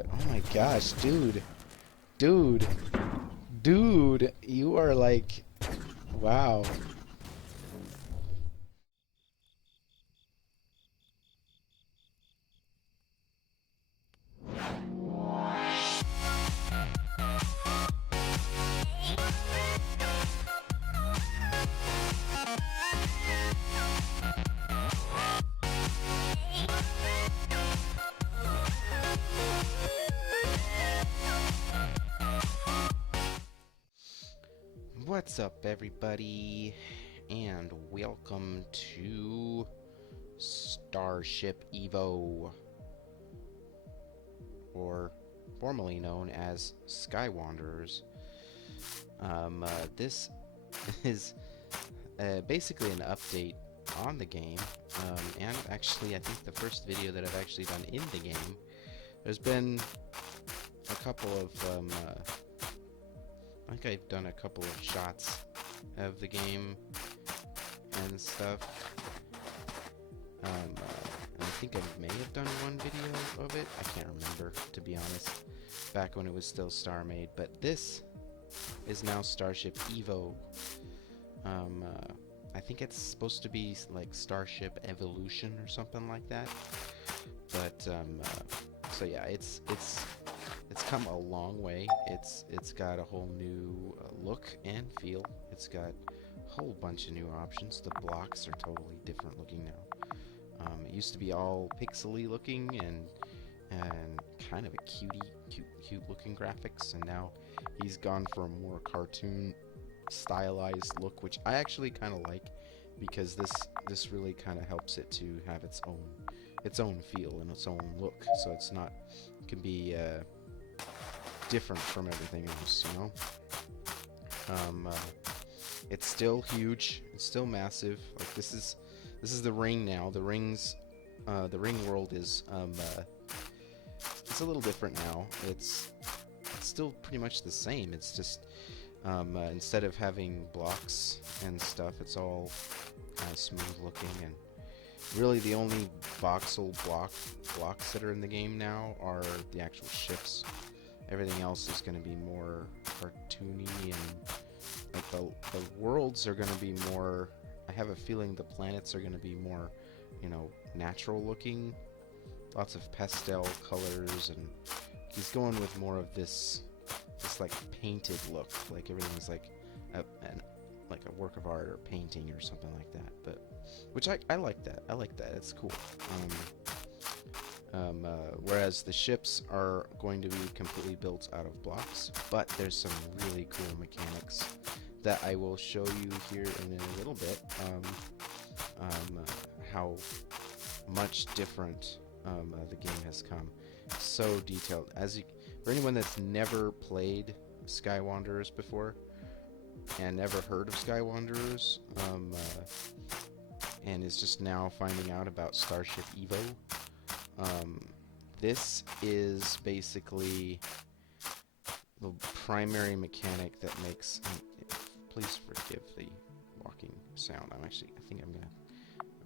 Oh my gosh, dude. Dude. Dude, you are like, wow. What's up, everybody? And welcome to Starship Evo, or formerly known as Sky Wanderers. This is basically an update on the game, and actually, I think the first video that I've actually done in the game. There's been a couple of I think I've done a couple of shots of the game and stuff. And I think I may have done one video of it. I can't remember, to be honest, back when it was still StarMade. But this is now Starship Evo. I think it's supposed to be like Starship Evolution or something like that. But so yeah, it's come a long way. It's got a whole new look and feel. It's got a whole bunch of new options. The blocks are totally different looking now. It used to be all pixely looking and kind of a cute looking graphics, and now he's gone for a more cartoon stylized look, which I actually kind of like, because this really kind of helps it to have its own feel and its own look. So it's not, it can be different from everything else, you know. It's still huge. It's still massive. Like this is the ring now. The ring world is it's a little different now. It's still pretty much the same. It's just instead of having blocks and stuff, it's all kind of smooth looking, and really the only voxel blocks that are in the game now are the actual ships. Everything else is going to be more cartoony, and like the worlds are going to be more. I have a feeling the planets are going to be more, natural looking. Lots of pastel colors, and he's going with more of this like painted look. Like everything's like like a work of art or painting or something like that. But which I like that. I like that. It's cool. Whereas the ships are going to be completely built out of blocks, but there's some really cool mechanics that I will show you here in a little bit. How much different the game has come. So detailed. For anyone that's never played Sky Wanderers before and never heard of Sky Wanderers, and is just now finding out about Starship Evo. This is basically the primary mechanic that makes. Please forgive the walking sound. I think I'm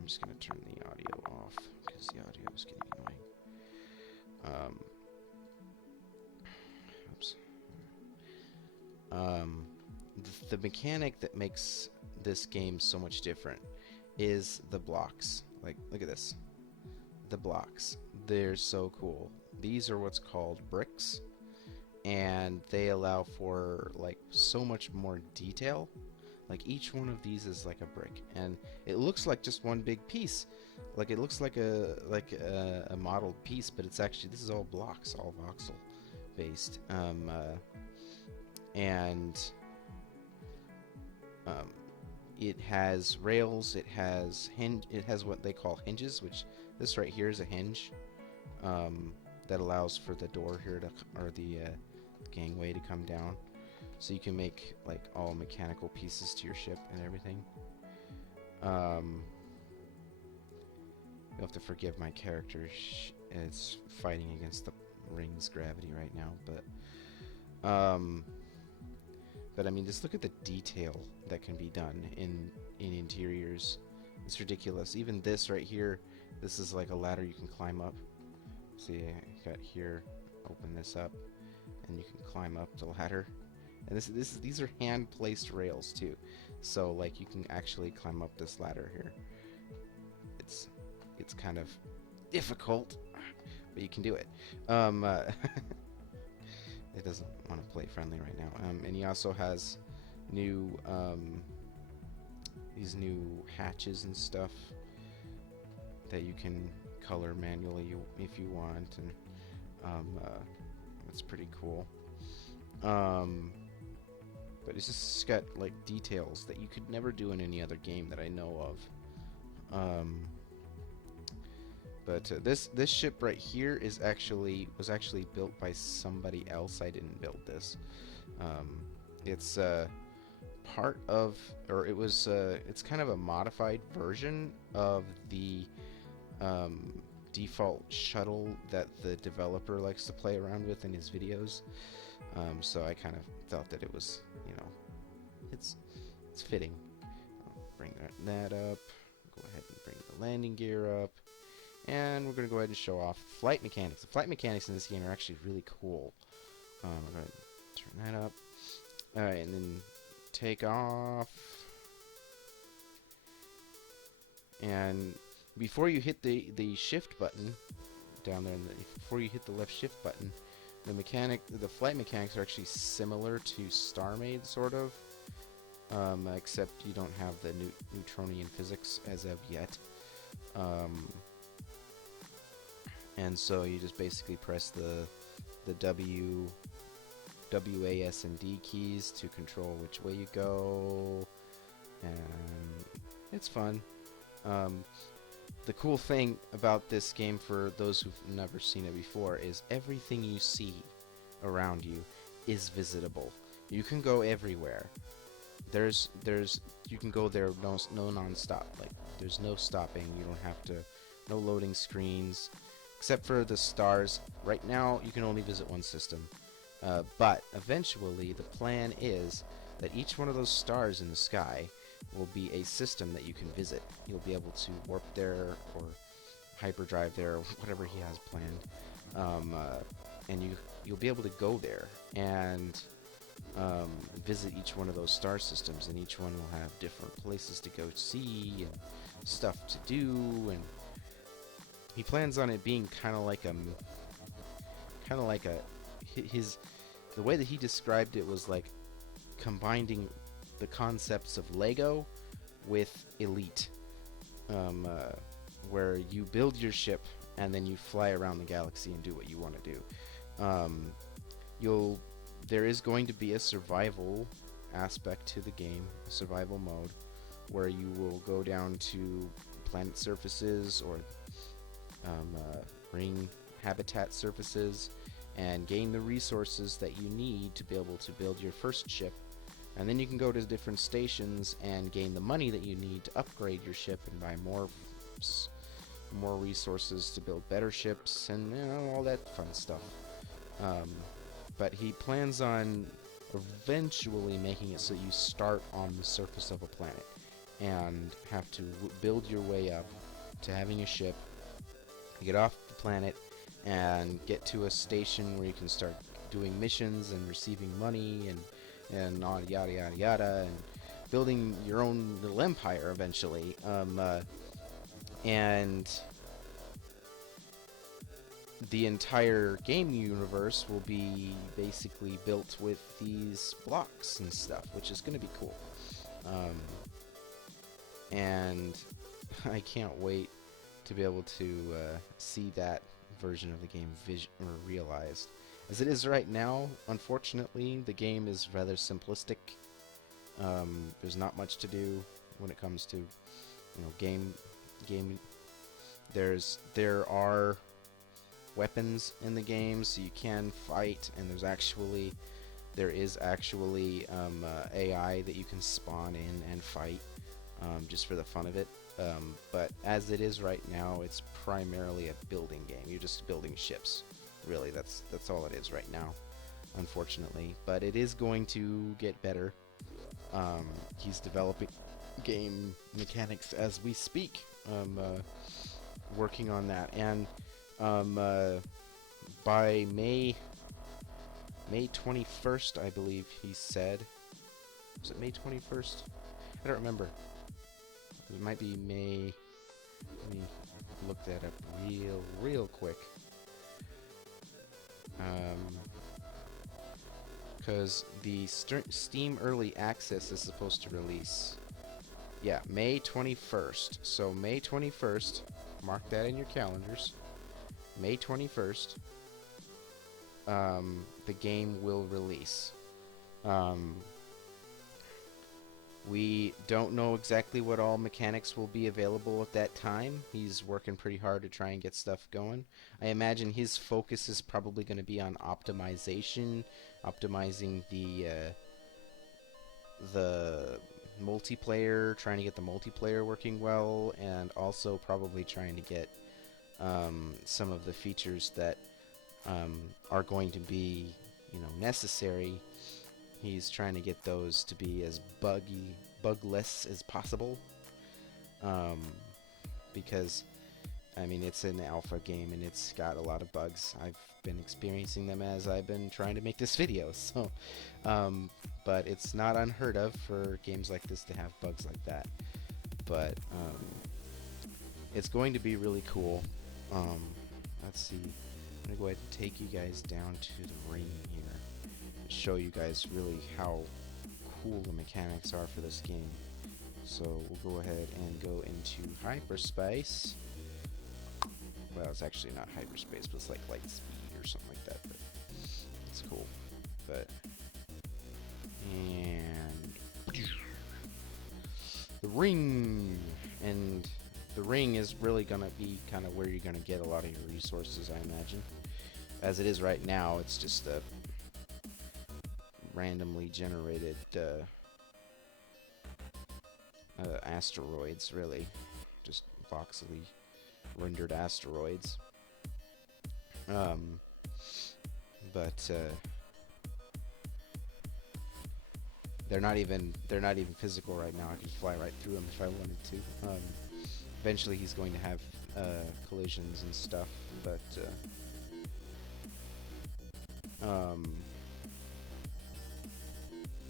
just gonna turn the audio off because the audio is getting annoying. Oops. The mechanic that makes this game so much different is the blocks. Like, look at this. The blocks. They're so cool. These are what's called bricks, and they allow for like so much more detail. Like each one of these is like a brick, and it looks like just one big piece. Like it looks like a modeled piece, but it's actually, this is all blocks, all voxel based. It has rails. It has what they call hinges, which this right here is a hinge that allows for the door here or the gangway to come down. So you can make like all mechanical pieces to your ship and everything. You'll have to forgive my character. It's fighting against the ring's gravity right now, but I mean, just look at the detail that can be done in interiors. It's ridiculous. Even this right here, this is like a ladder you can climb up. See, I got here. open this up, and you can climb up the ladder. And these are hand-placed rails too, so like you can actually climb up this ladder here. It's kind of difficult, but you can do it. It doesn't want to play friendly right now. And he also has new these new hatches and stuff that you can color manually if you want, and that's pretty cool. But it's just got like details that you could never do in any other game that I know of. But this ship right here was actually built by somebody else. I didn't build this. It's part of, or it was it's kind of a modified version of the default shuttle that the developer likes to play around with in his videos. So I kind of thought that it was, you know, it's fitting. I'll bring that up. Go ahead and bring the landing gear up. And we're going to go ahead and show off flight mechanics. The flight mechanics in this game are actually really cool. We're going to turn that up. Alright, and then take off. And before you hit the shift button down there, before you hit the left shift button, the flight mechanics are actually similar to StarMade, sort of. Except you don't have the Newtonian physics as of yet. And so you just basically press the W, A, S, and D keys to control which way you go, and it's fun. The cool thing about this game, for those who've never seen it before, is everything you see around you is visitable. You can go everywhere. You can go there no non-stop. Like, there's no stopping. You don't have to, no loading screens. Except for the stars. Right now, you can only visit one system. But eventually, the plan is that each one of those stars in the sky will be a system that you can visit. You'll be able to warp there or hyperdrive there, or whatever he has planned. And you'll be able to go there and visit each one of those star systems, and each one will have different places to go see and stuff to do, and he plans on it being kind of like the way that he described it was like combining the concepts of Lego with Elite, where you build your ship and then you fly around the galaxy and do what you want to do. There is going to be a survival aspect to the game, a survival mode, where you will go down to planet surfaces or ring habitat surfaces and gain the resources that you need to be able to build your first ship, and then you can go to different stations and gain the money that you need to upgrade your ship and buy more resources to build better ships, and you know, all that fun stuff. But he plans on eventually making it so you start on the surface of a planet and have to build your way up to having a ship, get off the planet, and get to a station where you can start doing missions and receiving money and yada yada yada, and building your own little empire eventually. And the entire game universe will be basically built with these blocks and stuff, which is going to be cool. And I can't wait to be able to see that version of the game realized. As it is right now, unfortunately, the game is rather simplistic. There's not much to do when it comes to, game. There are weapons in the game, so you can fight, and there is actually AI that you can spawn in and fight, just for the fun of it. But as it is right now, it's primarily a building game. You're just building ships. Really, that's all it is right now, unfortunately. But it is going to get better. He's developing game mechanics as we speak, working on that. And by May 21st, I believe he said. Was it May 21st? I don't remember. It might be May. Let me look that up real quick. Because the Steam Early Access is supposed to release. Yeah, May 21st. So May 21st, mark that in your calendars. May 21st, the game will release. We don't know exactly what all mechanics will be available at that time. He's working pretty hard to try and get stuff going. I imagine his focus is probably going to be on optimization, optimizing the multiplayer, trying to get the multiplayer working well, and also probably trying to get some of the features that are going to be, necessary. He's trying to get those to be as bugless as possible, because, I mean, it's an alpha game and it's got a lot of bugs. I've been experiencing them as I've been trying to make this video, so, but it's not unheard of for games like this to have bugs like that. But it's going to be really cool. Let's see. I'm gonna go ahead and take you guys down to the ring here. Show you guys really how cool the mechanics are for this game. So we'll go ahead and go into hyperspace. Well, it's actually not hyperspace, but it's like light speed or something like that. But it's cool. But and the ring, and the ring is really gonna be kind of where you're gonna get a lot of your resources, I imagine. As it is right now, it's just a randomly generated asteroids, really. Just voxelly rendered asteroids. But they're not even physical right now. I could fly right through them if I wanted to. Eventually he's going to have collisions and stuff, but I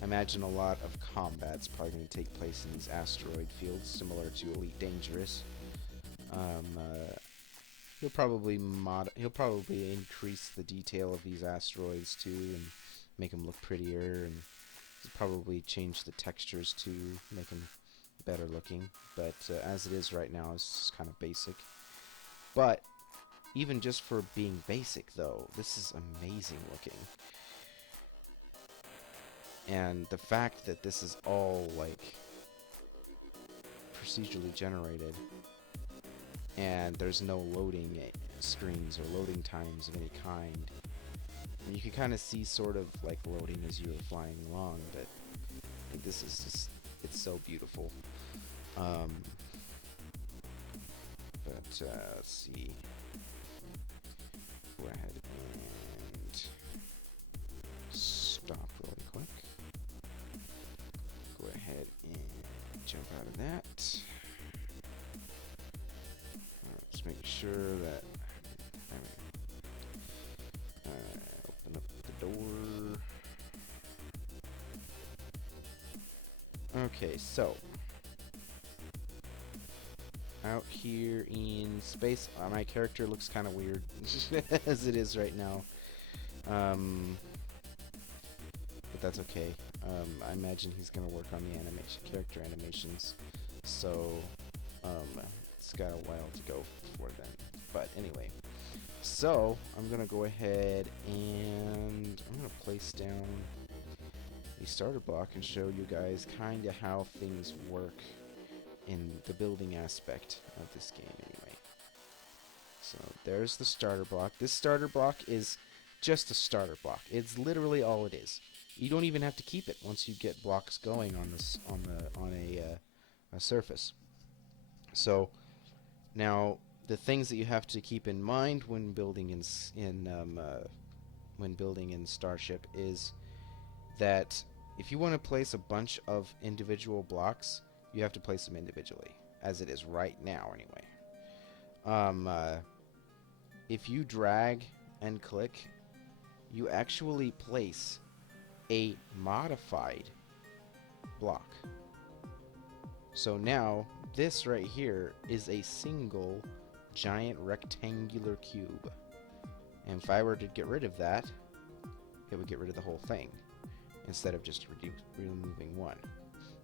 imagine a lot of combat's probably going to take place in these asteroid fields, similar to Elite Dangerous. He'll probably increase the detail of these asteroids too, and make them look prettier, and probably change the textures to make them better looking. But as it is right now, it's kind of basic. But even just for being basic, though, this is amazing looking. And the fact that this is all, like, procedurally generated, and there's no loading screens or loading times of any kind. And you can kind of see sort of, like, loading as you're flying along, but like, this is just, it's so beautiful. Let's see. Go ahead and stop really quick. Go ahead and jump out of that. Just make sure that open up the door. Okay, so out here in space, my character looks kind of weird as it is right now, but that's okay. I imagine he's gonna work on the character animations, so it's got a while to go before then. But anyway, so I'm gonna go ahead and I'm gonna place down a starter block and show you guys kind of how things work in the building aspect of this game anyway. So there's the starter block. This starter block is just a starter block. It's literally all it is. You don't even have to keep it once you get blocks going on this on a surface. So now the things that you have to keep in mind when building in Starship is that if you want to place a bunch of individual blocks, you have to place them individually, as it is right now anyway. If you drag and click, you actually place a modified block. So now this right here is a single giant rectangular cube. And if I were to get rid of that, it would get rid of the whole thing instead of just removing one.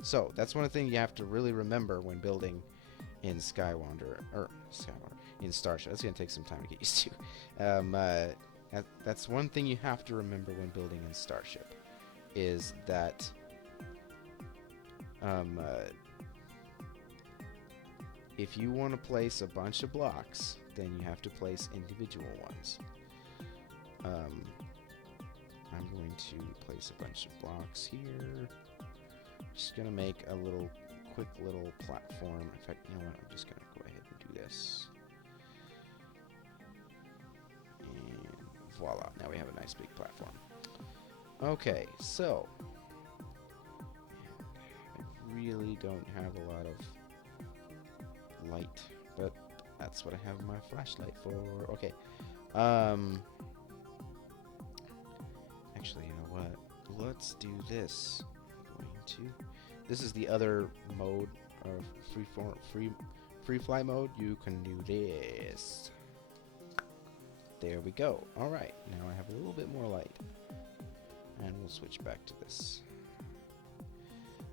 So that's one of the things you have to really remember when building in in Starship. That's going to take some time to get used to. That's one thing you have to remember when building in Starship, is that if you want to place a bunch of blocks, then you have to place individual ones. I'm going to place a bunch of blocks here. Just going to make a quick little platform. In fact, you know what? I'm just going to go ahead and do this. And voila. Now we have a nice big platform. Okay, so I really don't have a lot of light, but that's what I have my flashlight for. Okay. Actually, you know what? Let's do this. I'm going to. This is the other mode of free fly mode. You can do this. There we go. All right. Now I have a little bit more light, and we'll switch back to this.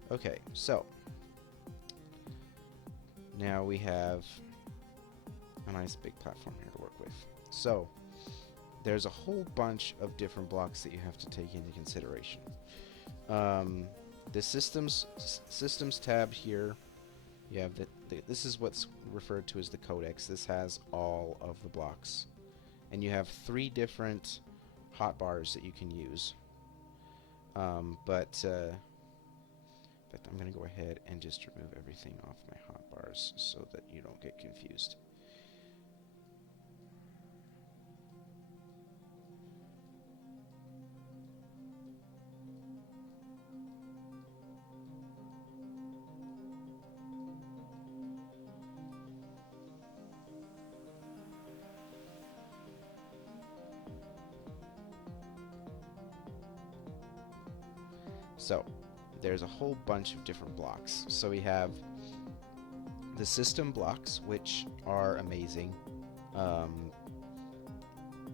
Okay. So now we have a nice big platform here to work with. So there's a whole bunch of different blocks that you have to take into consideration. The systems tab here, you have this is what's referred to as the codex. This has all of the blocks, and you have 3 different hotbars that you can use. In fact, I'm going to go ahead and just remove everything off my hotbars so that you don't get confused. So there's a whole bunch of different blocks. So we have the system blocks, which are amazing.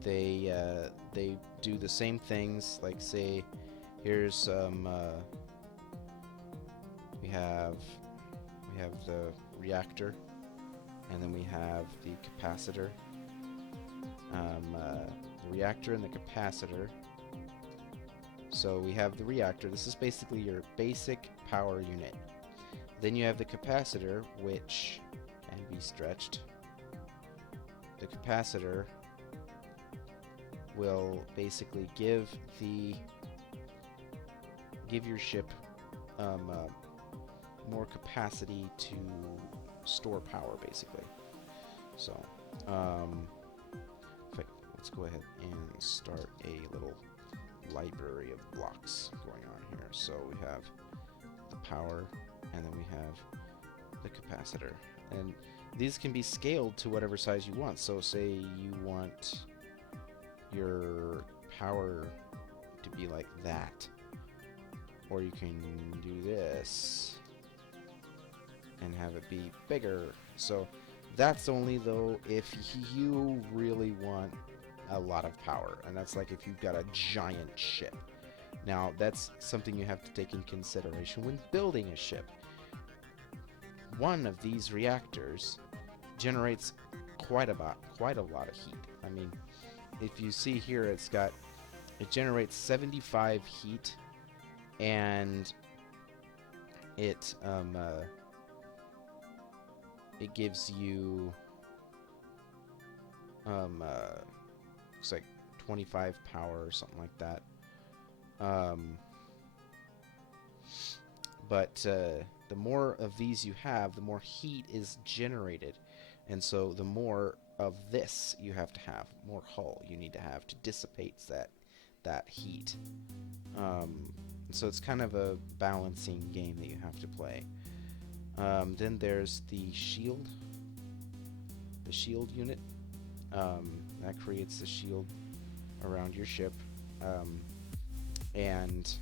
They do the same things. Like, say, here's we have the reactor, and then we have the capacitor. The reactor and the capacitor. So we have the reactor. This is basically your basic power unit. Then you have the capacitor, which can be stretched. The capacitor will basically give your ship more capacity to store power, basically. So, let's go ahead and start a little library of blocks going on here. So we have the power, and then we have the capacitor, and these can be scaled to whatever size you want. So say you want your power to be like that, or you can do this and have it be bigger. So that's only though if you really want a lot of power, and that's like if you've got a giant ship. Now that's something you have to take in consideration when building a ship. One of these reactors generates quite a lot of heat. I mean, if you see here, it generates 75 heat, and it gives you looks like 25 power or something like that. But the more of these you have, the more heat is generated, and so the more of this you have to have, more hull you need to have to dissipate that heat. So it's kind of a balancing game that you have to play. Then there's the shield unit. That creates the shield around your ship, and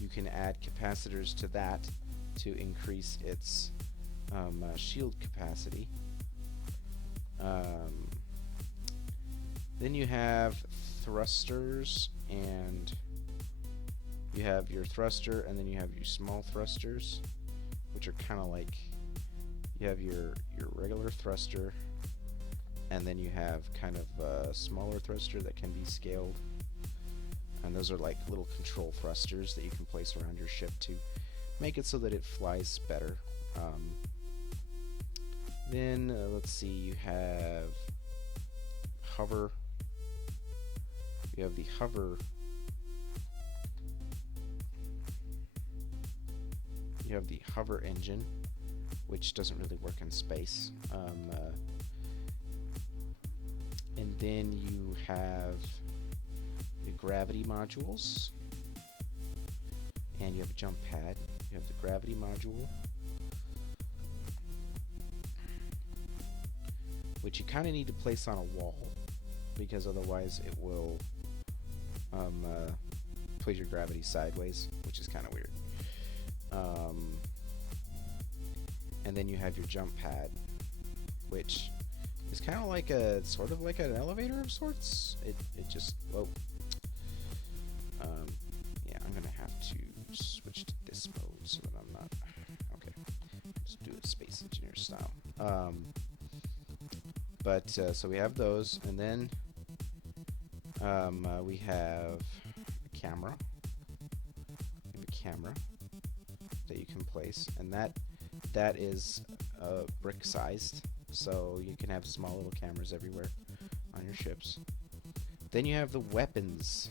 you can add capacitors to that to increase its shield capacity. Then you have thrusters, and you have your thruster, and then you have your small thrusters, which are kind of like, you have your regular thruster, and then you have kind of a smaller thruster that can be scaled, and those are like little control thrusters that you can place around your ship to make it so that it flies better. Then let's see, you have hover. You have the hover. You have the hover engine, which doesn't really work in space. And then you have the gravity modules, and you have a jump pad. You have the gravity module, which you kind of need to place on a wall, because otherwise it will place your gravity sideways, which is kind of weird. And then you have your jump pad, which is kind of like a sort of like an elevator of sorts. It just, well, yeah, I'm gonna have to switch to this mode so that I'm not, okay, let's do it space engineer style. So we have those, and then we have a camera. We have a camera that you can place, and that is brick sized, so you can have small little cameras everywhere on your ships. Then you have the weapons.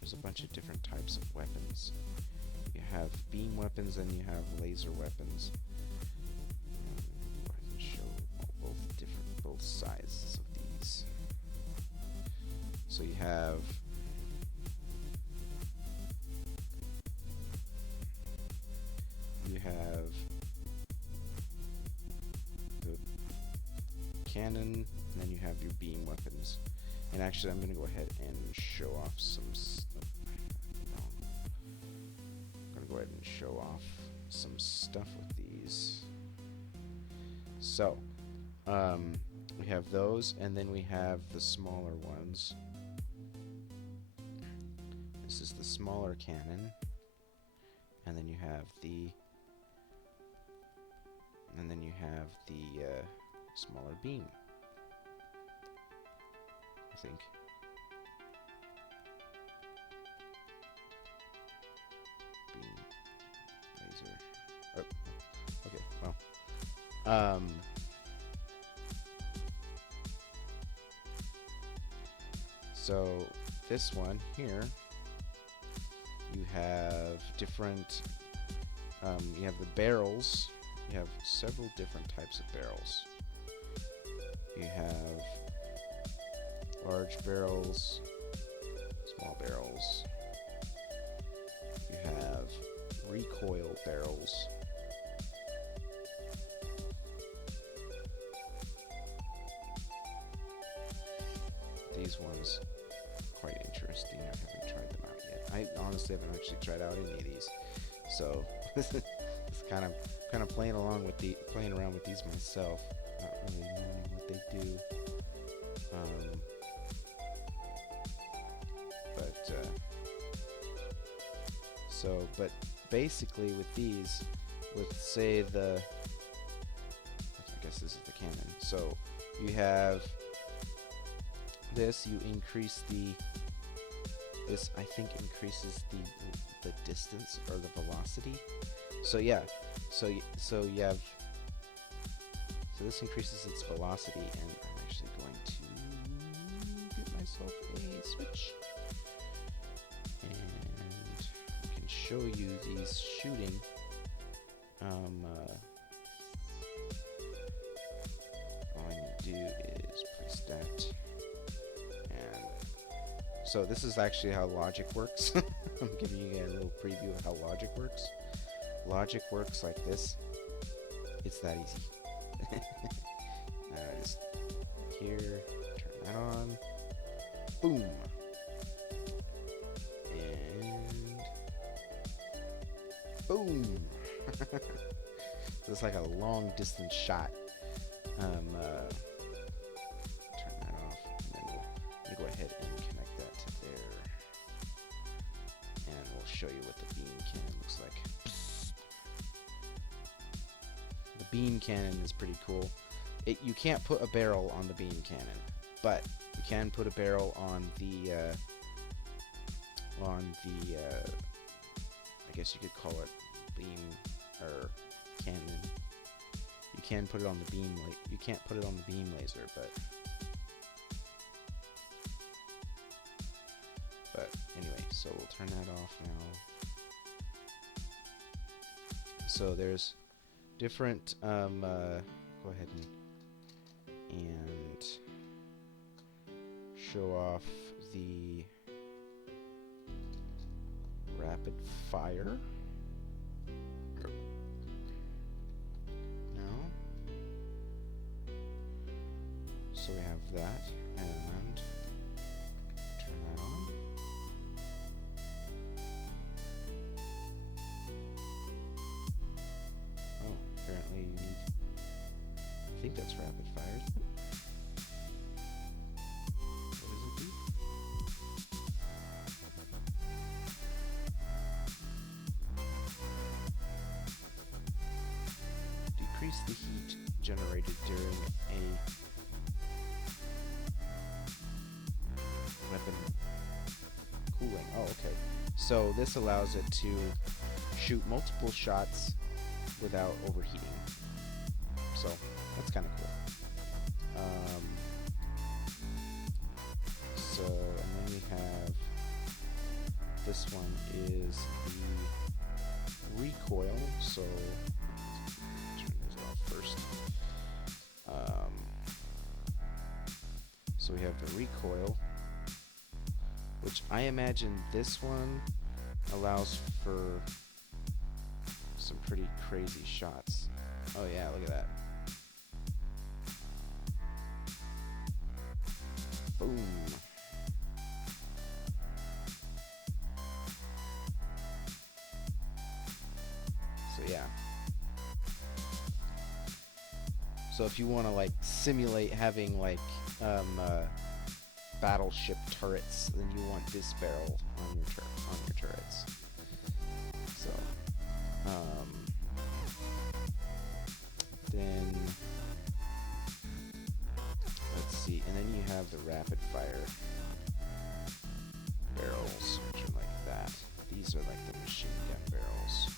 There's a bunch of different types of weapons. You have beam weapons and you have laser weapons. Go ahead and show both sizes of these. So you have the cannon, and then you have your beam weapons. And actually, I'm going to go ahead and show off some stuff. I'm going to go ahead and show off some stuff with these. So, we have those, and then we have the smaller ones. This is the smaller cannon, and then you have the smaller beam, I think. Beam, laser. Oh, okay. Well, so this one here, you have different. You have the barrels. You have several different types of barrels. You have large barrels, small barrels. You have recoil barrels. These ones are quite interesting. I haven't tried them out yet. I honestly haven't actually tried out any of these, so it's kind of playing around with these myself, not really knowing what they do. But basically with these, with say I guess this is the cannon. So you have this. You increase this I think increases the distance or the velocity. So yeah, so this increases its velocity, and I'm actually going to get myself a switch, and I can show you these shooting. All I need to do is place that, and so this is actually how logic works. I'm giving you guys a little preview of how logic works. Logic works like this. It's that easy. Just here, turn on. Boom. And boom. So it's like a long distance shot. Turn that off, and then we'll go ahead and connect that to there, and we'll show you what the beam cannon looks like. The beam cannon is pretty cool. You can't put a barrel on the beam cannon, but you can put a barrel on the I guess you could call it beam or cannon. You can put it on the beam. You can't put it on the beam laser, but anyway. So we'll turn that off now. So there's different. Go ahead and show off the rapid fire. So we have that, and turn that on. Oh, apparently you need, I think that's rapid fire, isn't it? What does it do? Decrease the heat generated during a weapon cooling. Oh, okay. So this allows it to shoot multiple shots without overheating. So that's kind of cool. So, and then we have this one is the recoil. So turn this off first. So we have the recoil, which I imagine this one allows for some pretty crazy shots. Oh yeah, look at that. Boom. So yeah. So if you want to like simulate having like battleship turrets, then you want this barrel on your turrets. So then let's see, and then you have the rapid fire barrels, which are like that. These are like the machine gun barrels.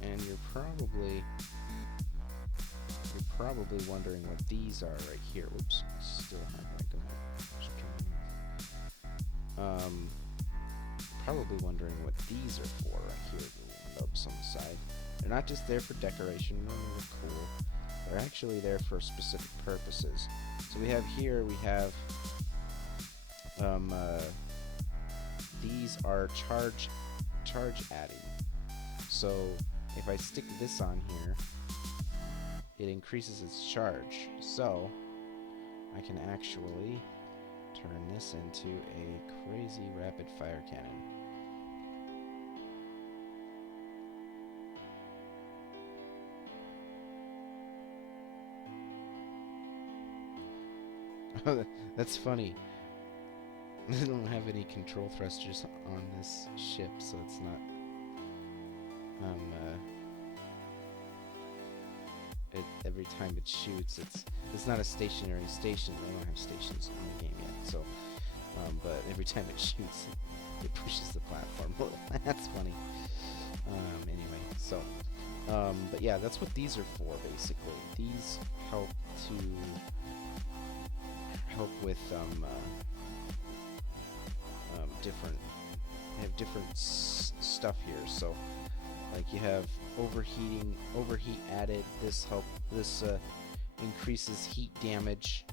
And you're probably wondering what these are right here. Whoops, I still have that going. Probably wondering what these are for right here. The nubs on the side. They're not just there for decoration. No, they're cool. They're actually there for specific purposes. So we have here. We have these are charge adding. So if I stick this on here, it increases its charge. So I can actually turn this into a crazy rapid fire cannon. That's funny. They don't have any control thrusters on this ship, so it's not every time it shoots, it's not a stationary station. They don't have stations in the game yet, so but every time it shoots, it pushes the platform a little. That's funny. Anyway, so but yeah, that's what these are for basically. These help with different have different stuff here. So like you have overheat added. This increases heat damage.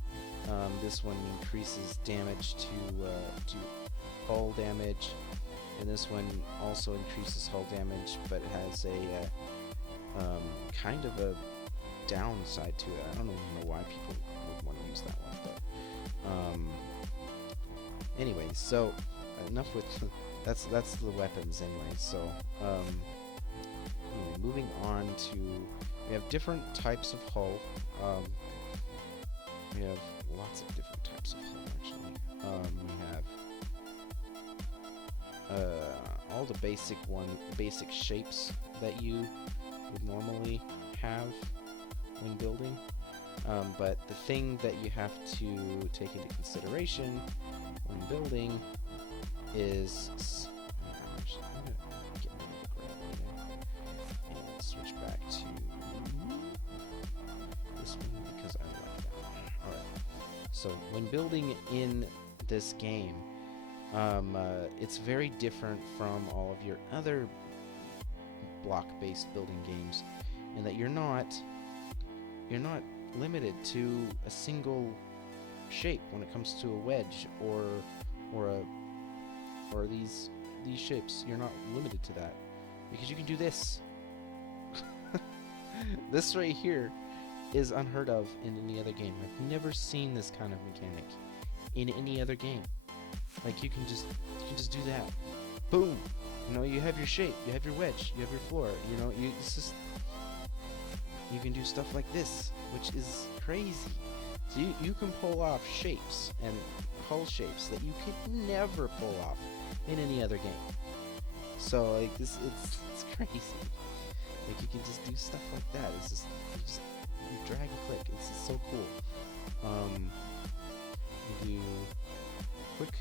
This one increases damage to hull damage, and this one also increases hull damage, but it has a kind of a downside to it. I don't even know why people would want to use that one, but anyway. So enough with that's the weapons anyway. So anyway, moving on to, we have different types of hull. We have lots of different types of hull actually. We have all the basic shapes that you would normally have when building. But the thing that you have to take into consideration when building is I'm gonna get rid of the gravity there and switch back to this one because I like that one. Alright. So when building in this game, it's very different from all of your other block-based building games in that you're not limited to a single shape when it comes to a wedge or these shapes. You're not limited to that because you can do this. This right here is unheard of in any other game. I've never seen this kind of mechanic in any other game. Like you can just do that. Boom. You know, you have your shape, you have your wedge, you have your floor. You know, you can do stuff like this, which is crazy. So you can pull off shapes and hull shapes that you could never pull off in any other game. So like this, it's crazy. Like you can just do stuff like that. It's just you drag and click. It's just so cool. You do quick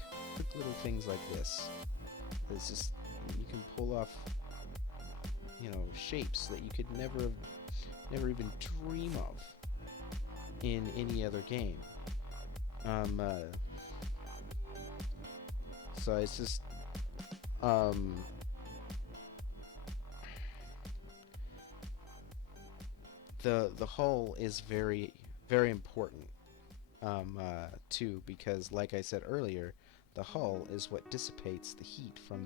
little things like this. It's just, you can pull off, you know, shapes that you could never even dream of in any other game. So it's just the hull is very important too, because like I said earlier, the hull is what dissipates the heat from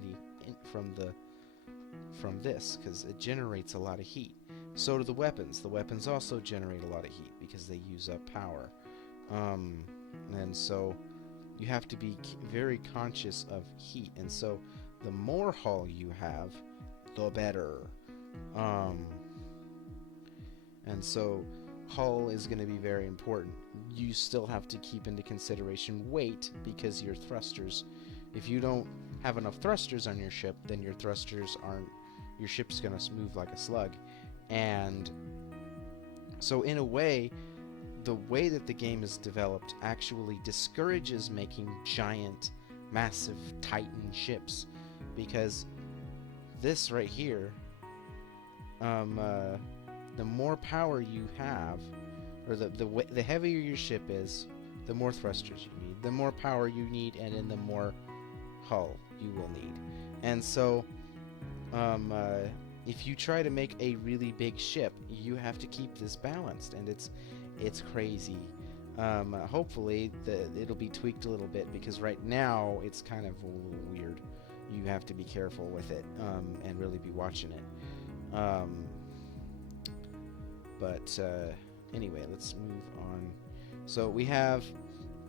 this, because it generates a lot of heat. So do the weapons. The weapons also generate a lot of heat because they use up power. And so you have to be very conscious of heat. And so the more hull you have, the better. And so hull is going to be very important. You still have to keep into consideration weight, because your thrusters, if you don't have enough thrusters on your ship, then your ship's going to move like a slug. And so in a way, the way that the game is developed actually discourages making giant, massive Titan ships, because this right here, the more power you have, or the heavier your ship is, the more thrusters you need, the more power you need, and then the more hull you will need. And so if you try to make a really big ship, you have to keep this balanced, and it's crazy. Hopefully it'll be tweaked a little bit, because right now it's kind of a little weird. You have to be careful with it, and really be watching it. But anyway, let's move on. So we have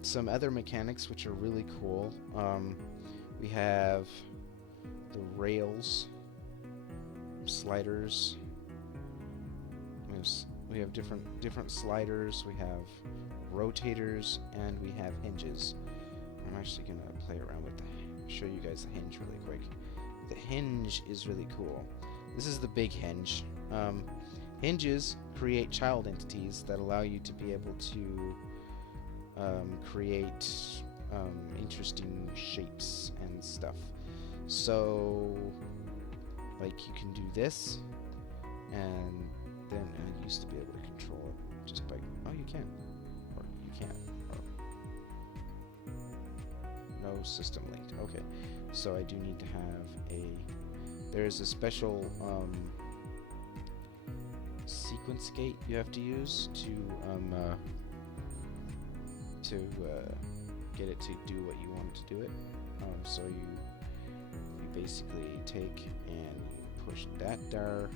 some other mechanics which are really cool. We have the rails, sliders. We have different sliders. We have rotators, and we have hinges. I'm actually gonna play around with show you guys the hinge really quick. The hinge is really cool. This is the big hinge. Hinges create child entities that allow you to be able to create interesting shapes and stuff. So, like, you can do this, and then I used to be able to control it just by, oh, you can, or you can't. Or, No system linked. Okay, so I do need to have a... There's a special sequence gate you have to use to get it to do what you want it to do it. So you basically take and you push that there,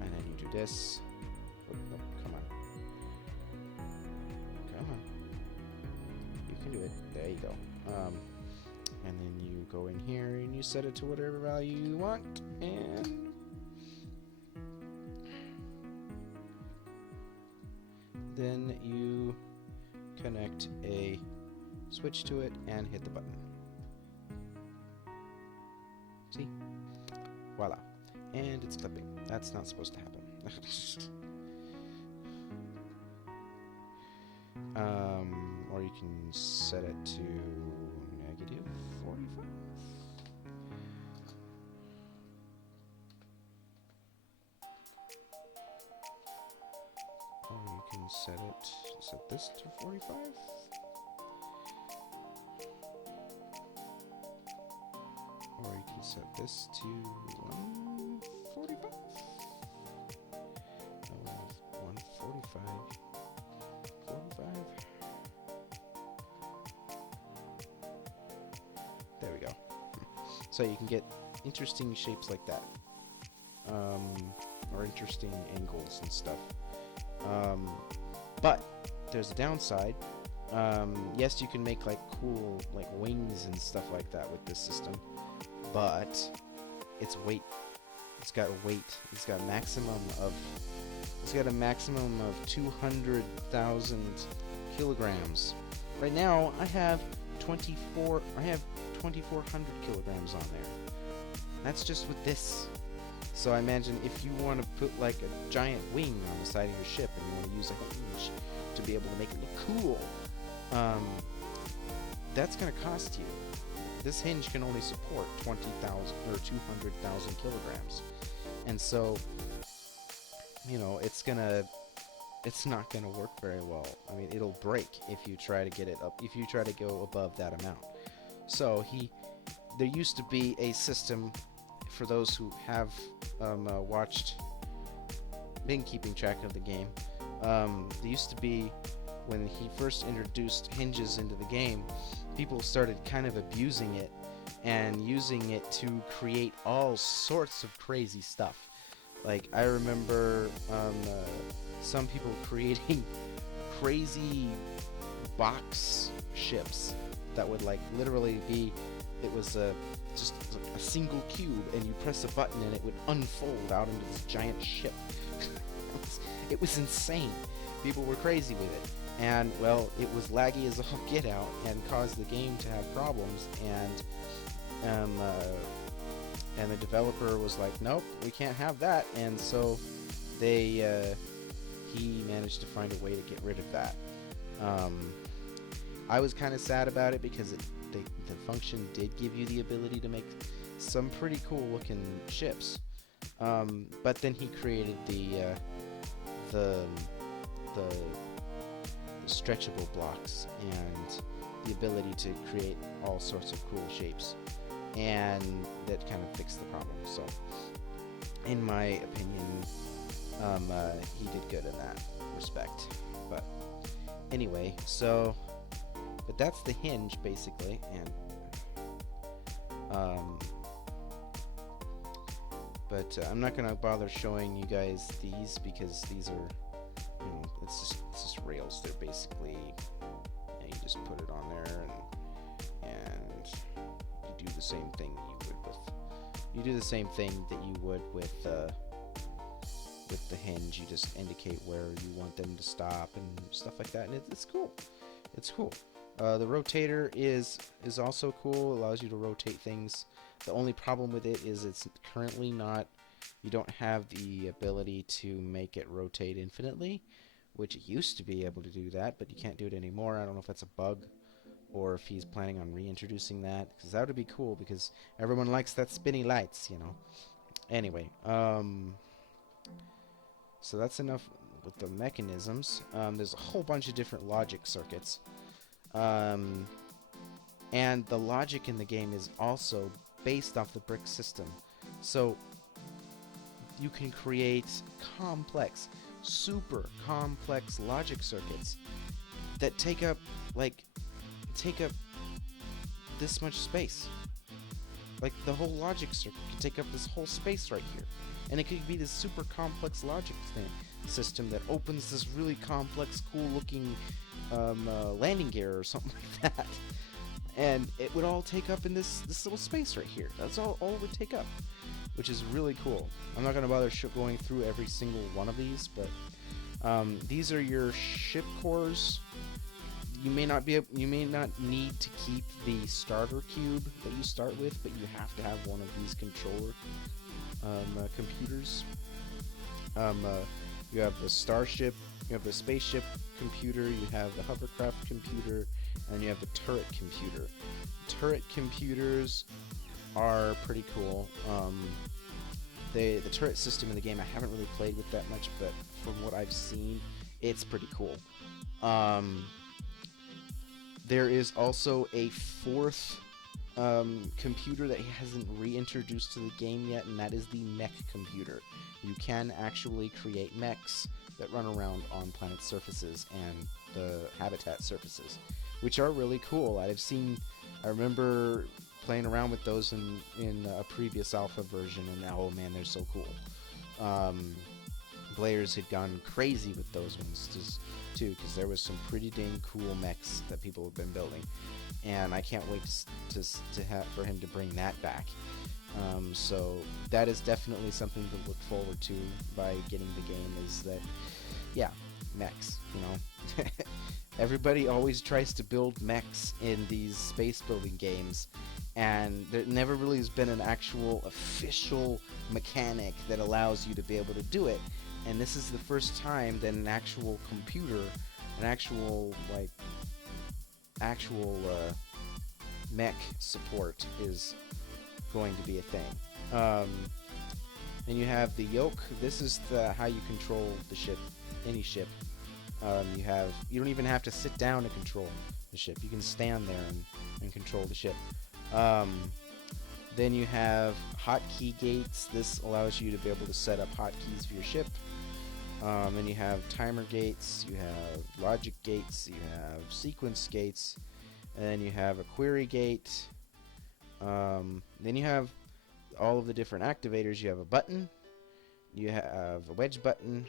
and then you do this. Oh, no, come on. Come on. You can do it. There you go. And then you go in here and you set it to whatever value you want, and then you connect a switch to it and hit the button. See? Voila. And it's clipping. That's not supposed to happen. Or you can set it to negative 45. Or you can set this to 45. Or you can set this to 145. No, 145. 45. There we go. So you can get interesting shapes like that. Or interesting angles and stuff. But there's a downside. Yes, you can make like cool like wings and stuff like that with this system, but its weight. It's got weight. It's got a maximum of 200,000 kilograms. Right now, I have 2,400 kilograms on there. That's just with this. So I imagine if you want to put like a giant wing on the side of your ship and you want to use like a hinge to be able to make it look cool, that's going to cost you. This hinge can only support 20,000 or 200,000 kilograms, and so it's not gonna work very well. I mean, it'll break if you try to get it up. If you try to go above that amount. So there used to be a system for those who have been keeping track of the game. There used to be, when he first introduced hinges into the game, people started kind of abusing it and using it to create all sorts of crazy stuff. Like, I remember some people creating crazy box ships that would like literally be, it was just a single cube, and you press a button and it would unfold out into this giant ship. It was insane. People were crazy with it. And, well, it was laggy as all get out and caused the game to have problems, and the developer was like, nope, we can't have that, and so he managed to find a way to get rid of that. I was kind of sad about it because the function did give you the ability to make some pretty cool looking ships, but then he created the stretchable blocks and the ability to create all sorts of cool shapes, and that kind of fixed the problem. So in my opinion, he did good in that respect. But anyway, but that's the hinge basically, and I'm not gonna bother showing you guys these because these are, it's just rails. They're basically, you just put it on there and you do the same thing that you would with the hinge. You just indicate where you want them to stop and stuff like that, and it's cool. It's cool. The rotator is also cool. It allows you to rotate things. The only problem with it is it's currently not, you don't have the ability to make it rotate infinitely, which it used to be able to do that, but you can't do it anymore. I don't know if that's a bug or if he's planning on reintroducing that, because that would be cool, because everyone likes that spinny lights, Anyway, so that's enough with the mechanisms. There's a whole bunch of different logic circuits. And the logic in the game is also based off the brick system. So you can create complex, super complex logic circuits that take up this much space. Like the whole logic circuit can take up this whole space right here. And it could be this super complex logic system that opens this really complex, cool looking landing gear or something like that. And it would all take up in this little space right here. That's all it would take up, which is really cool. I'm not going to bother going through every single one of these, but these are your ship cores. You may not need to keep the starter cube that you start with, but you have to have one of these controller computers. You have the Starship, you have the spaceship computer, you have the hovercraft computer, and you have the turret computer. Turret computers are pretty cool. The turret system in the game I haven't really played with that much, but from what I've seen, it's pretty cool. There is also a fourth computer that hasn't reintroduced to the game yet, and that is the mech computer. You can actually create mechs that run around on planet surfaces and the habitat surfaces, which are really cool. I remember playing around with those in a previous alpha version, and oh man, they're so cool. Players had gone crazy with those ones too, because there was some pretty dang cool mechs that people have been building, and I can't wait for him to bring that back. So that is definitely something to look forward to by getting the game. Is that, yeah, mechs. You know, everybody always tries to build mechs in these space building games, and there never really has been an actual official mechanic that allows you to be able to do it. And this is the first time that an actual computer, an actual mech support is going to be a thing. And you have the yoke. This is how you control the ship, any ship. You don't even have to sit down to control the ship. You can stand there and control the ship. Then you have hotkey gates. This allows you to be able to set up hotkeys for your ship. Then you have timer gates, you have logic gates, you have sequence gates, and then you have a query gate. Then you have all of the different activators. You have a button, you have a wedge button,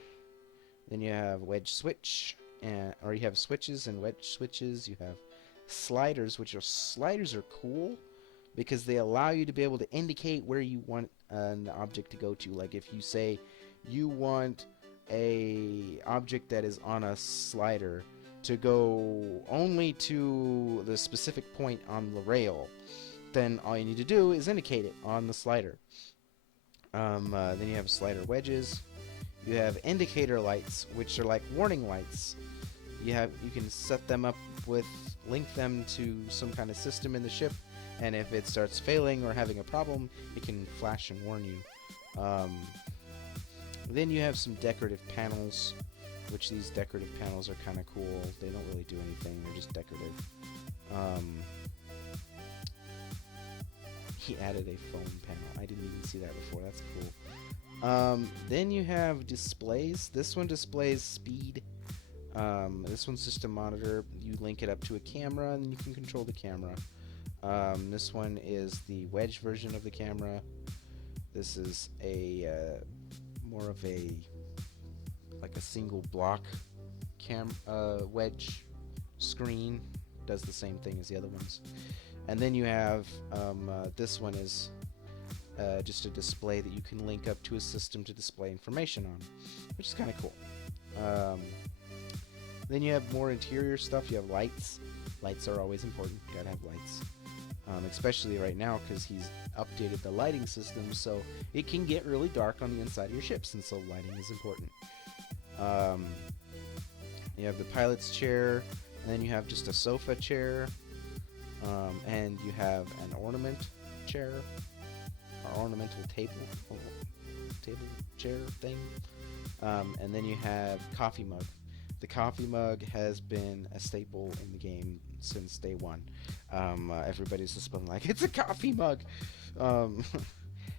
then you have a wedge switch, or you have switches and wedge switches. You have sliders, sliders are cool because they allow you to be able to indicate where you want an object to go to. Like if you say you want a object that is on a slider to go only to the specific point on the rail, then all you need to do is indicate it on the slider. Then you have slider wedges. You have indicator lights, which are like warning lights. You can set them up link them to some kind of system in the ship, and if it starts failing or having a problem, it can flash and warn you. Then you have some decorative panels, which these decorative panels are kind of cool. They don't really do anything, they're just decorative. He added a phone panel. I didn't even see that before. That's cool. Then you have displays. This one displays speed. This one's just a monitor. You link it up to a camera, and you can control the camera. This one is the wedge version of the camera. This is more of a single block wedge screen. Does the same thing as the other ones. And then you have this one is just a display that you can link up to a system to display information on, which is kind of cool. Then you have more interior stuff. You have lights. Lights are always important. You gotta have lights. Especially right now because he's updated the lighting system, so it can get really dark on the inside of your ships, and so lighting is important. You have the pilot's chair, and then you have just a sofa chair, and you have an ornament chair, or ornamental table chair thing, and then you have coffee mug. The coffee mug has been a staple in the game since day one. Everybody's just been like, it's a coffee mug. Um,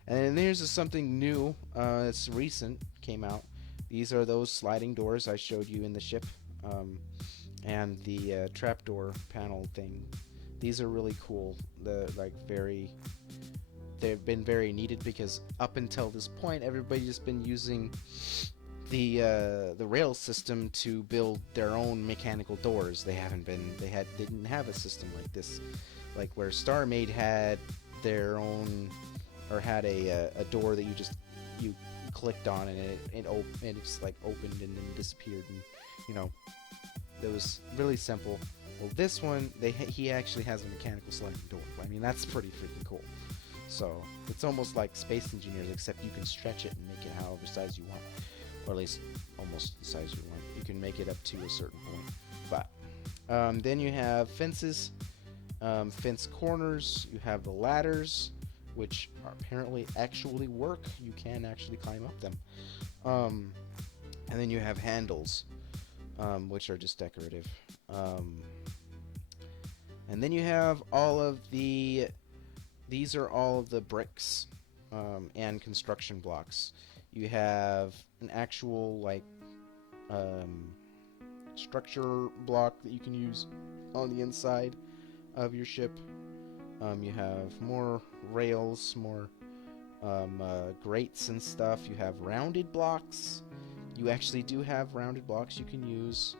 and here's something new. It's recent, came out. These are those sliding doors I showed you in the ship, and the trapdoor panel thing. These are really cool. They've been very needed because up until this point, everybody's been using the rail system to build their own mechanical doors. They didn't have a system like this, like where StarMade had their own, or had a door that you clicked on and it just like opened and then disappeared, and you know, it was really simple. Well, this one he actually has a mechanical sliding door. I mean, that's pretty freaking cool. So it's almost like Space Engineers, except you can stretch it and make it however size you want, or at least almost the size you want. You can make it up to a certain point. But then you have fences, fence corners. You have the ladders, which apparently actually work. You can actually climb up them. And then you have handles, which are just decorative. And then you have all of the... These are all of the bricks and construction blocks. You have an actual structure block that you can use on the inside of your ship. You have more rails, more grates and stuff. You have rounded blocks. You actually do have rounded blocks you can use.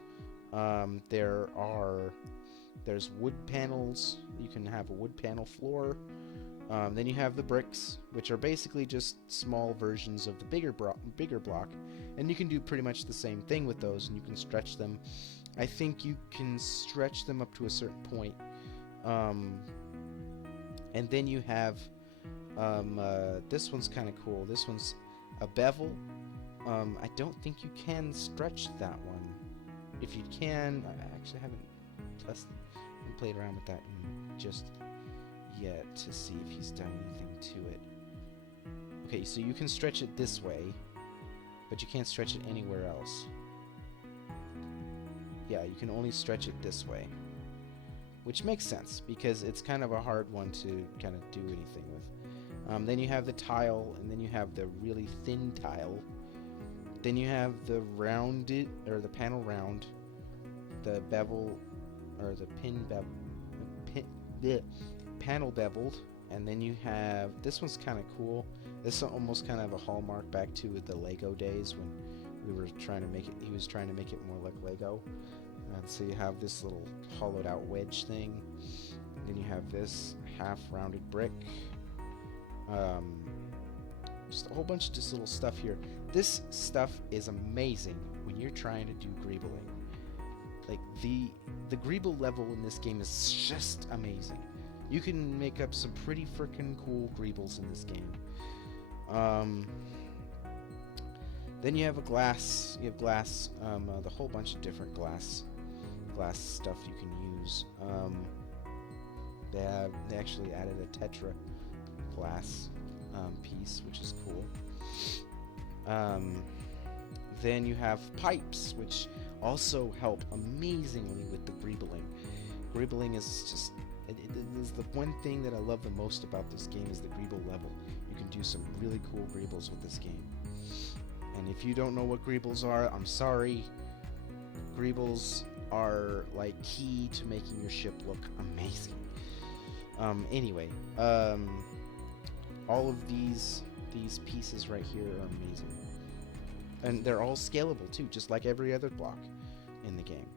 There's wood panels. You can have a wood panel floor. Then you have the bricks, which are basically just small versions of the bigger block, and you can do pretty much the same thing with those, and you can stretch them. I think you can stretch them up to a certain point. And then you have this one's kind of cool. This one's a bevel. I don't think you can stretch that one. If you can, I actually haven't tested and played around with that just yet to see if he's done anything to it. Okay, so you can stretch it this way, but you can't stretch it anywhere else. Yeah, you can only stretch it this way, which makes sense because it's kind of a hard one to kind of do anything with. Then you have the tile, and then you have the really thin tile. Then you have the rounded, or the panel round, the bevel, or the panel beveled, and then you have, this one's kind of cool. This is almost kind of a hallmark back to the Lego days when we were trying to make it, he was trying to make it more like Lego. And so you have this little hollowed out wedge thing. And then you have this half rounded brick. Just a whole bunch of just little stuff here. This stuff is amazing when you're trying to do greebling. Like the greeble level in this game is just amazing. You can make up some pretty freaking cool greebles in this game. Then you have glass. You have glass. The whole bunch of different glass stuff you can use. They actually added a tetra glass piece, which is cool. Then you have pipes, which also help amazingly with the greebling. Greebling is just, it is the one thing that I love the most about this game is the greeble level. You can do some really cool greebles with this game. And if you don't know what greebles are, I'm sorry. Greebles are like key to making your ship look amazing. Anyway, all of these pieces right here are amazing. And they're all scalable too, just like every other block in the game.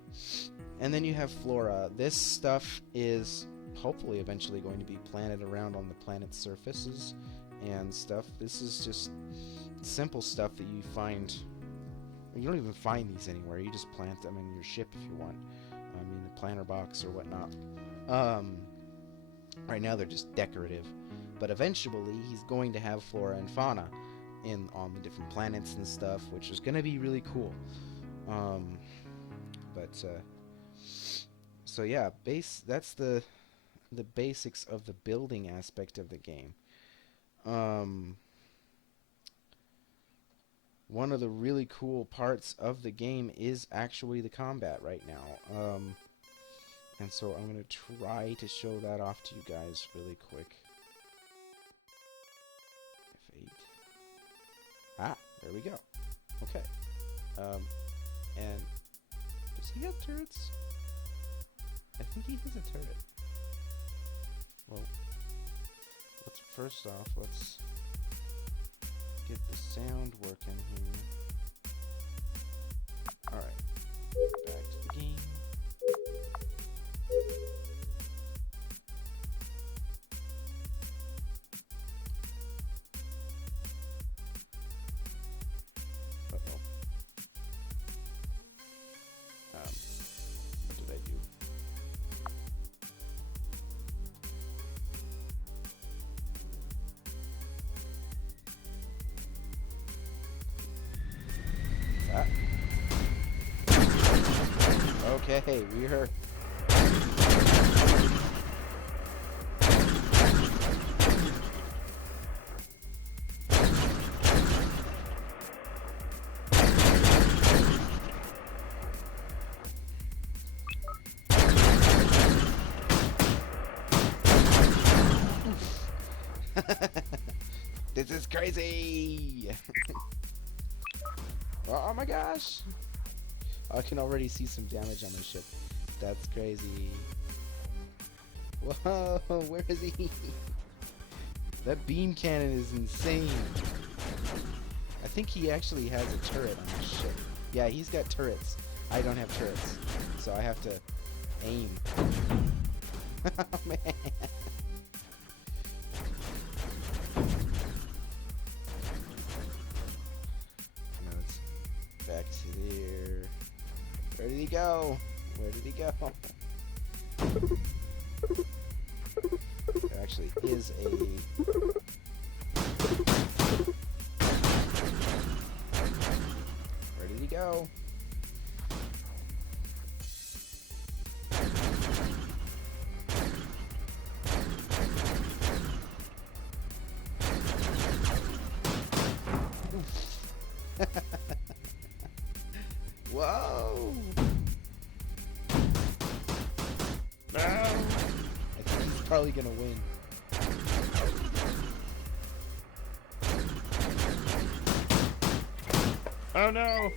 And then you have flora. This stuff is hopefully eventually going to be planted around on the planet's surfaces and stuff. This is just simple stuff that you find. You don't even find these anywhere. You just plant them in your ship if you want. I mean, the planter box or whatnot. Right now they're just decorative, but eventually he's going to have flora and fauna on the different planets and stuff, which is going to be really cool. So yeah, that's the basics of the building aspect of the game. one of the really cool parts of the game is actually the combat right now. And so I'm going to try to show that off to you guys really quick. F8. Ah, there we go. Okay. And does he have turrets? I think he has a turret. Well, first off, let's get the sound working here. Alright, back to the game. Uh-oh. What did I do? Okay, we are... This is crazy! Oh my gosh! I can already see some damage on my ship. That's crazy. Whoa, where is he? That beam cannon is insane. I think he actually has a turret on his ship. Yeah, he's got turrets. I don't have turrets, so I have to aim. Oh man. Now it's back to there. Where did he go? Where did he go? There actually is a... Where did he go? Whoa! No! I think he's probably gonna win. Oh no!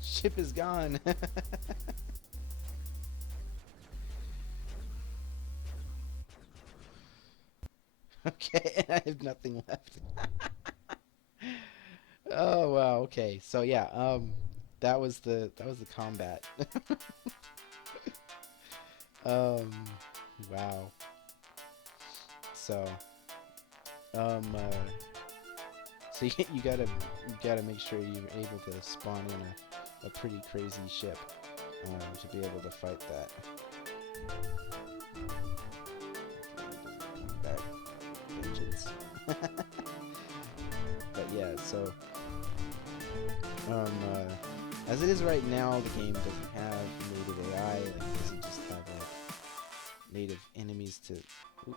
Ship is gone. Okay, I have nothing left. Oh wow, okay. So yeah, that was the combat. Wow. So so you gotta make sure you're able to spawn in a pretty crazy ship to be able to fight that. Back vengeance. But yeah, so as it is right now, the game doesn't have native AI. Like, it doesn't just have like native enemies to. Ooh.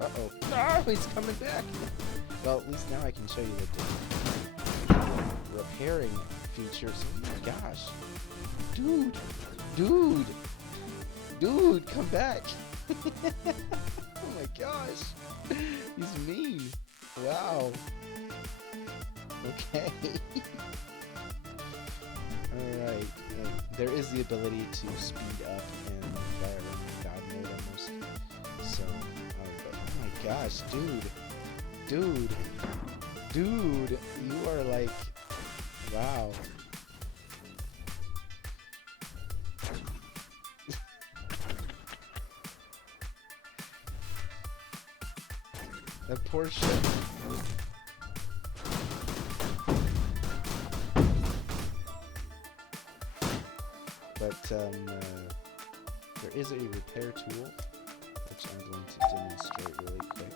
Uh-oh! No, he's coming back. Well, at least now I can show you the repairing features. Oh my gosh, dude, come back! Oh my gosh, he's mean. Wow. Okay. Alright. There is the ability to speed up in fire and god mode almost. So, but oh my gosh, dude, you are like, wow. That poor ship. But there is a repair tool, which I'm going to demonstrate really quick.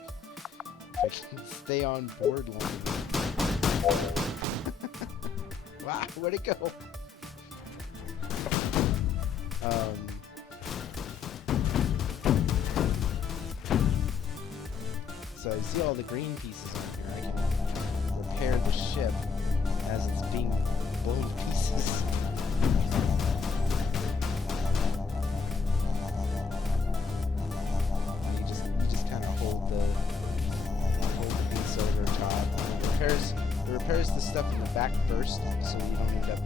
If I can stay on board long enough. Wow, where'd it go? So you see all the green pieces on here. I can repair the ship, as it's being blown to pieces. You just kind of hold the piece over top. It repairs the stuff in the back first, so you don't end up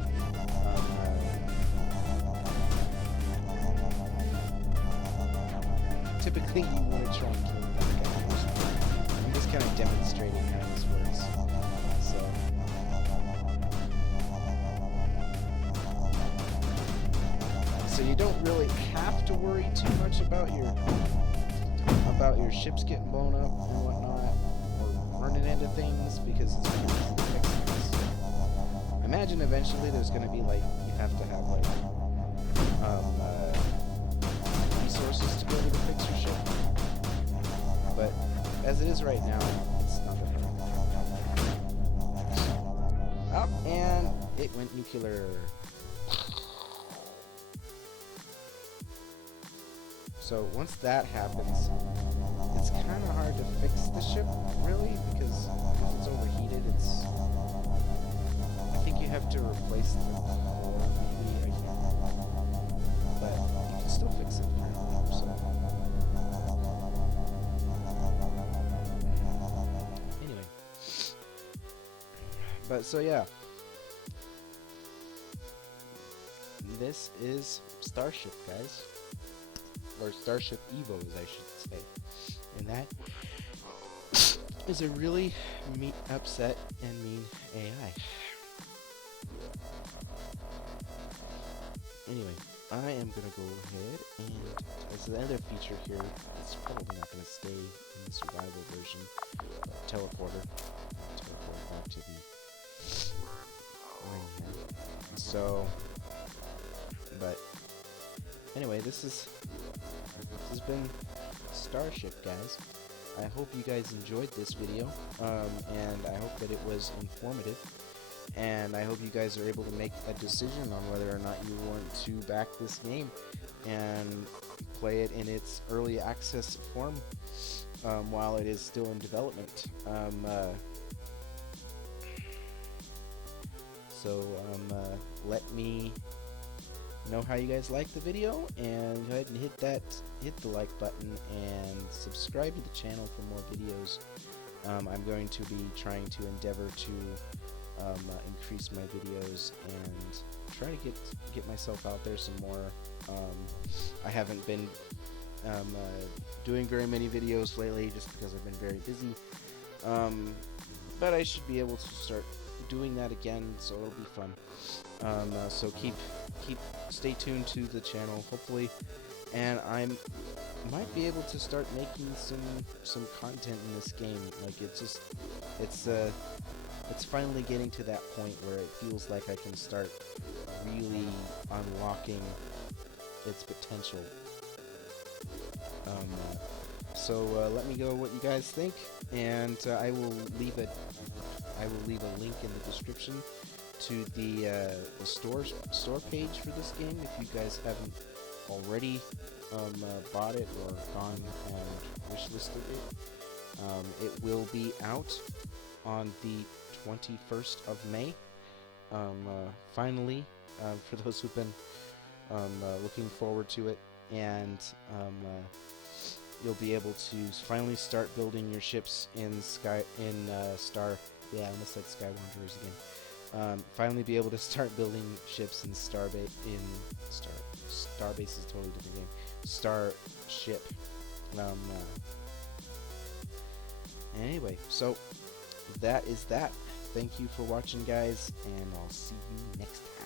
typically you want to try and kill the bad guy first. I'm just kind of demonstrating how this works. So you don't really have to worry too much about your ships getting blown up and whatnot, or running into things, because it's pretty easy to fix things. I imagine eventually there's going to be like, you have to have like resources to be able to fix your ship. But as it is right now, it's not that hard. Oh, and it went nuclear. So once that happens, it's kind of hard to fix the ship, really, because if it's overheated, I think you have to replace the core, maybe, I can't remember. But you can still fix it, apparently, so. Anyway. But, so yeah. This is Starship, guys. Or Starship Evo, as I should say. And that is a really upset and mean AI. Anyway, I am gonna go ahead and, as another feature here, it's probably not gonna stay in the survival version, teleporter. Teleport back to the ring here. So, but anyway, this has been Starship, guys. I hope you guys enjoyed this video, and I hope that it was informative, and I hope you guys are able to make a decision on whether or not you want to back this game and play it in its early access form while it is still in development. Let me know how you guys like the video, and go ahead and hit the like button and subscribe to the channel for more videos. I'm going to be trying to endeavor to increase my videos and try to get myself out there some more. I haven't been doing very many videos lately just because I've been very busy, but I should be able to start doing that again, so it'll be fun. So stay tuned to the channel, hopefully, and I might be able to start making some content in this game. Like, it's finally getting to that point where it feels like I can start really unlocking its potential. Let me know what you guys think, and I will leave a link in the description to the store page for this game if you guys haven't already bought it or gone and wishlisted it. It will be out on the 21st of May. Finally, for those who've been looking forward to it, and you'll be able to finally start building your ships in Star. Yeah, I almost said Sky Wanderers again. Finally be able to start building ships in Starbase is a totally different game. Starship. Anyway, so that is that. Thank you for watching, guys, and I'll see you next time.